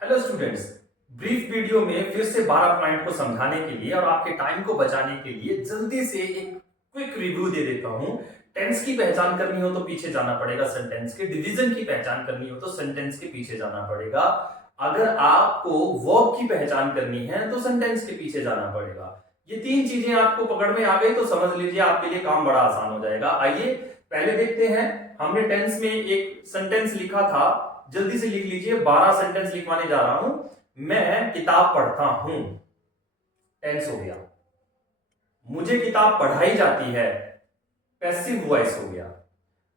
Hello students, brief video में फिर से 12 पॉइंट को समझाने के लिए और आपके टाइम को बचाने के लिए जल्दी से एक क्विक रिव्यू दे देता हूं। टेंस की पहचान करनी हो तो पीछे जाना पड़ेगा सेंटेंस के, डिवीजन की पहचान करनी हो तो सेंटेंस के पीछे जाना पड़ेगा, अगर आपको वर्ब की पहचान करनी है तो सेंटेंस के पीछे जाना पड़ेगा। ये तीन चीजें आपको पकड़ में आ गई तो समझ लीजिए आपके लिए काम बड़ा आसान हो जाएगा। आइए पहले देखते हैं। हमने टेंस में एक सेंटेंस लिखा था, जल्दी से लिख लीजिए। 12 सेंटेंस लिखवाने जा रहा हूं। मैं किताब पढ़ता हूं, टेंस हो गया। मुझे किताब पढ़ाई जाती है, पैसिव वॉइस हो गया।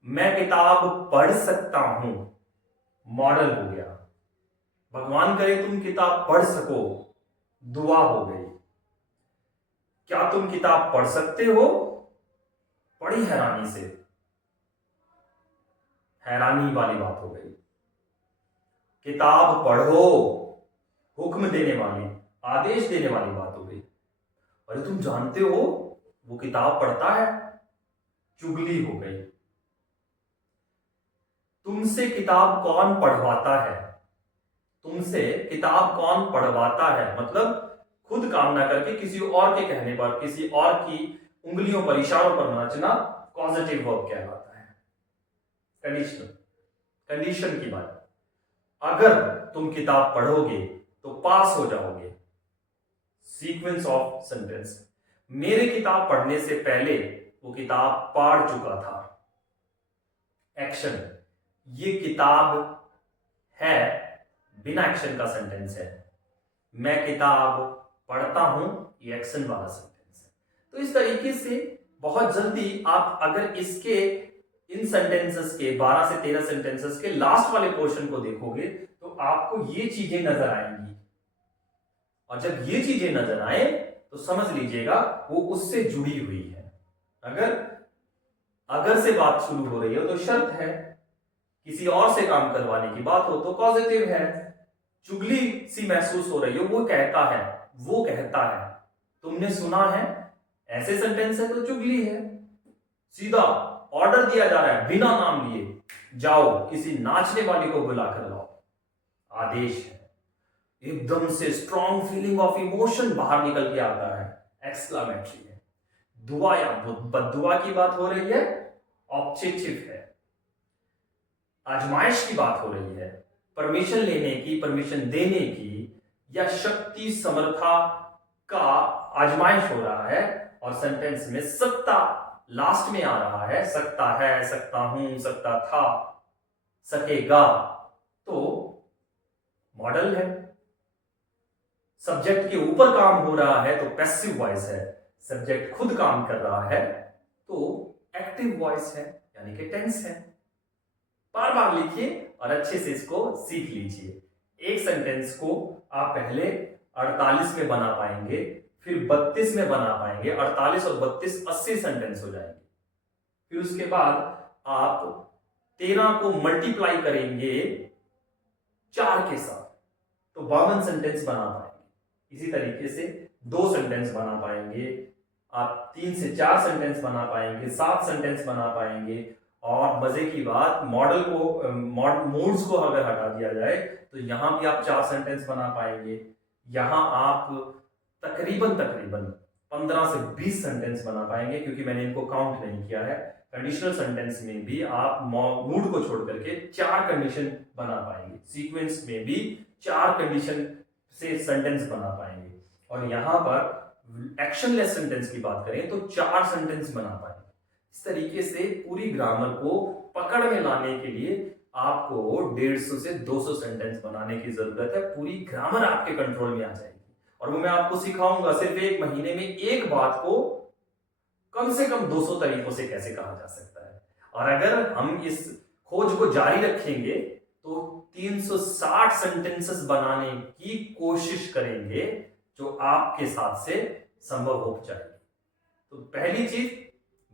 मैं किताब पढ़ सकता हूं, मॉडल हो गया। भगवान करे तुम किताब पढ़ सको, दुआ हो गई। क्या तुम किताब पढ़ सकते हो, बड़ी हैरानी से, हैरानी वाली बात हो गई। किताब पढ़ो, हुक्म देने वाली, आदेश देने वाली बात हो गई। अरे तुम जानते हो वो किताब पढ़ता है, चुगली हो गई। तुमसे किताब कौन पढ़वाता है, तुमसे किताब कौन पढ़वाता है मतलब खुद काम ना करके किसी और के कहने पर, किसी और की उंगलियों पर, इशारों पर नाचना पॉजिटिव वर्ब कहलाता है। कंडीशनल, कंडीशन की बात। अगर तुम किताब पढ़ोगे तो पास हो जाओगे। Sequence of sentence. मेरे किताब पढ़ने से पहले वो किताब पढ़ चुका था। एक्शन, ये किताब है, बिना एक्शन का सेंटेंस है। मैं किताब पढ़ता हूं, ये एक्शन वाला सेंटेंस है। तो इस तरीके से बहुत जल्दी आप अगर इसके इन सेंटेंसेस के 12 से 13 सेंटेंसेस के लास्ट वाले पोर्शन को देखोगे तो आपको ये चीजें नजर आएंगी। और जब ये चीजें नजर आए तो समझ लीजिएगा वो उससे जुड़ी हुई है। अगर अगर से बात शुरू हो रही हो तो शर्त है, किसी और से काम करवाने की बात हो तो पॉजिटिव है, चुगली सी महसूस हो रही हो, वो कहता है, वो कहता है, तुमने सुना है, ऐसे सेंटेंस है तो चुगली है। सीधा ऑर्डर दिया जा रहा है बिना नाम लिए, जाओ किसी नाचने वाली को बुलाकर लाओ, आदेश है। एकदम से स्ट्रॉन्ग फीलिंग ऑफ इमोशन बाहर निकल के आता है, एक्सक्लामेटरी है। दुआ या बददुआ की बात हो रही है, ऑब्जेक्टिव है। आजमाइश की बात हो रही है, परमिशन लेने की, परमिशन देने की, या शक्ति समर्था का आजमाइश हो रहा है। और सेंटेंस में सत्ता लास्ट में आ रहा है, सकता है, सकता हूं, सकता था, सकेगा, तो मॉडल है। सब्जेक्ट के ऊपर काम हो रहा है तो पैसिव वॉइस है, सब्जेक्ट खुद काम कर रहा है तो एक्टिव वॉइस है, यानी कि टेंस है। बार बार लिखिए और अच्छे से इसको सीख लीजिए। एक सेंटेंस को आप पहले 48 में बना पाएंगे, फिर 32 में बना पाएंगे। 48 और 32 80 सेंटेंस हो जाएंगे। फिर उसके बाद आप 13 को मल्टीप्लाई करेंगे 4 के साथ तो 52 सेंटेंस बना पाएंगे। इसी तरीके से 2 सेंटेंस बना पाएंगे, आप 3 से 4 सेंटेंस बना पाएंगे, 7 सेंटेंस बना पाएंगे। और मजे की बात, मॉडल को मोड्स को अगर हटा दिया जाए तो यहां भी आप 4 सेंटेंस बना पाएंगे। यहां आप तकरीबन तकरीबन 15 से 20 सेंटेंस बना पाएंगे, क्योंकि मैंने इनको काउंट नहीं किया है। कंडीशनल सेंटेंस में भी आप मूड को छोड़ करके 4 कंडीशन बना पाएंगे, सीक्वेंस में भी 4 कंडीशन से सेंटेंस बना पाएंगे। और यहां पर एक्शनलेस सेंटेंस की बात करें तो 4 सेंटेंस बना पाएंगे। इस तरीके से पूरी ग्रामर को पकड़ में लाने के लिए आपको 150 से 200 सेंटेंस बनाने की जरूरत है। पूरी ग्रामर आपके कंट्रोल में आ जाएगी। और वो मैं आपको सिखाऊंगा सिर्फ 1 महीने में एक बात को कम से कम 200 तरीकों से कैसे कहा जा सकता है। और अगर हम इस खोज को जारी रखेंगे तो 360 सेंटेंसेस बनाने की कोशिश करेंगे, जो आपके साथ से संभव हो जाएगी। तो पहली चीज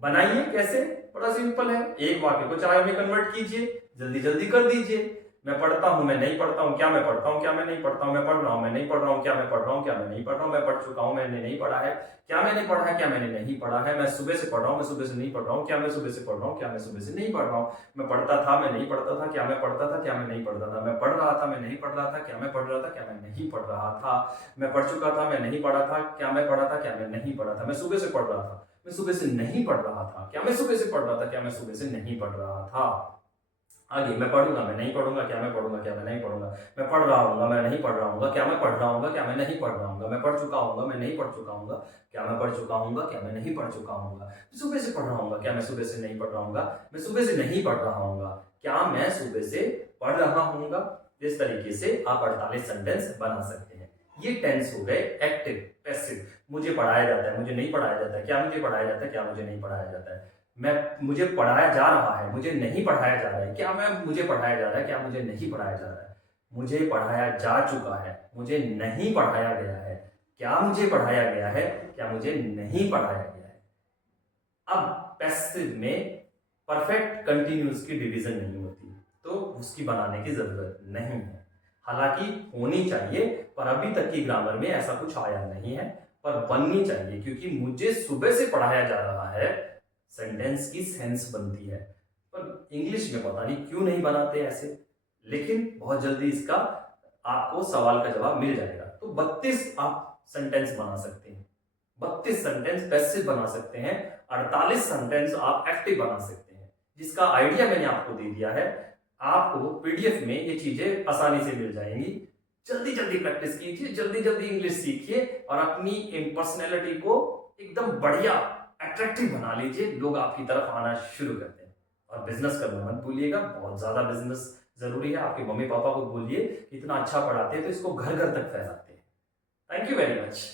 बनाइए, कैसे? बड़ा सिंपल है, एक वाक्य को 4 में कन्वर्ट कीजिए, जल्दी जल्दी कर दीजिए। मैं पढ़ता हूँ, मैं नहीं पढ़ता हूँ, क्या मैं पढ़ता हूँ, क्या मैं नहीं पढ़ता हूँ, मैं पढ़ रहा हूँ, मैं नहीं पढ़ रहा हूँ, क्या मैं पढ़ रहा हूँ, क्या मैं नहीं पढ़ रहा हूँ, मैं पढ़ चुका हूँ, मैंने नहीं पढ़ा है, क्या मैंने पढ़ा है, क्या मैंने नहीं पढ़ा है, मैं सुबह से पढ़ रहा हूँ, मैं सुबह से नहीं पढ़ रहा हूँ, क्या मैं सुबह से पढ़ रहा हूँ, क्या मैं सुबह से नहीं पढ़ रहा हूँ, मैं पढ़ता था, मैं नहीं पढ़ता था, क्या मैं पढ़ता था, क्या मैं नहीं पढ़ता था, मैं पढ़ रहा था, मैं नहीं पढ़ रहा था, क्या मैं पढ़ रहा था, क्या मैं नहीं पढ़ रहा था, मैं पढ़ चुका था, मैं नहीं पढ़ा था, क्या मैं पढ़ा था, क्या मैं नहीं पढ़ा था, मैं सुबह से पढ़ रहा था, मैं सुबह से नहीं पढ़ रहा था, क्या मैं सुबह से पढ़ रहा था, क्या मैं सुबह से नहीं पढ़ रहा था। आगे मैं पढ़ूंगा, मैं नहीं पढ़ूंगा, क्या मैं पढ़ूंगा, क्या मैं नहीं पढ़ूंगा, मैं पढ़ रहा हूँ, मैं नहीं पढ़ रहा हूँ, क्या मैं पढ़ रहा हूँ, क्या मैं नहीं पढ़ रहा हूँ, मैं पढ़ चुका हूँ, मैं नहीं पढ़ चुका हूँ, क्या मैं पढ़ चुका हूँ, क्या मैं नहीं पढ़ चुका हूँ, सुबह से पढ़ रहा हूँ, क्या मैं सुबह से नहीं पढ़ रहा हूँ, मैं सुबह से नहीं पढ़ रहा हूँ, क्या मैं सुबह से पढ़ रहा हूँ। इस तरीके से आप 48 सेंटेंस बना सकते हैं। ये टेंस हो गए एक्टिव, पैसिव। मुझे पढ़ाया जाता है, मुझे नहीं पढ़ाया जाता है, क्या मुझे पढ़ाया जाता है, क्या मुझे नहीं पढ़ाया जाता है, मुझे पढ़ाया जा रहा है, मुझे नहीं पढ़ाया जा रहा है, क्या मुझे पढ़ाया जा रहा है, क्या मुझे नहीं पढ़ाया जा रहा है, मुझे पढ़ाया जा चुका है, मुझे नहीं पढ़ाया गया है, क्या मुझे पढ़ाया गया है, क्या मुझे नहीं पढ़ाया गया है। अब पैसिव में परफेक्ट कंटिन्यूअस की डिवीजन नहीं होती, तो उसकी बनाने की जरूरत नहीं है। हालांकि होनी चाहिए, पर अभी तक की ग्रामर में ऐसा कुछ आया नहीं है, पर बननी चाहिए, क्योंकि मुझे सुबह से पढ़ाया जा रहा है, सेंटेंस की सेंस बनती है। पर इंग्लिश में पता नहीं क्यों नहीं बनाते ऐसे, लेकिन बहुत जल्दी इसका आपको सवाल का जवाब मिल जाएगा। तो 32 आप सेंटेंस बना सकते हैं, 32 सेंटेंस पैसिव बना सकते हैं, 48 सेंटेंस आप एक्टिव बना सकते हैं, जिसका आइडिया मैंने आपको दे दिया है। आपको पीडीएफ में ये चीजें आसानी से मिल जाएंगी। जल्दी जल्दी प्रैक्टिस कीजिए, जल्दी जल्दी इंग्लिश सीखिए और अपनी पर्सनैलिटी को एकदम बढ़िया अट्रैक्टिव बना लीजिए, लोग आपकी तरफ आना शुरू करते हैं। और बिजनेस करना मत भूलिएगा, बहुत ज्यादा बिजनेस जरूरी है। आपके मम्मी पापा को बोलिए, इतना अच्छा पढ़ाते हैं तो इसको घर घर तक फैलाते हैं। Thank you very much.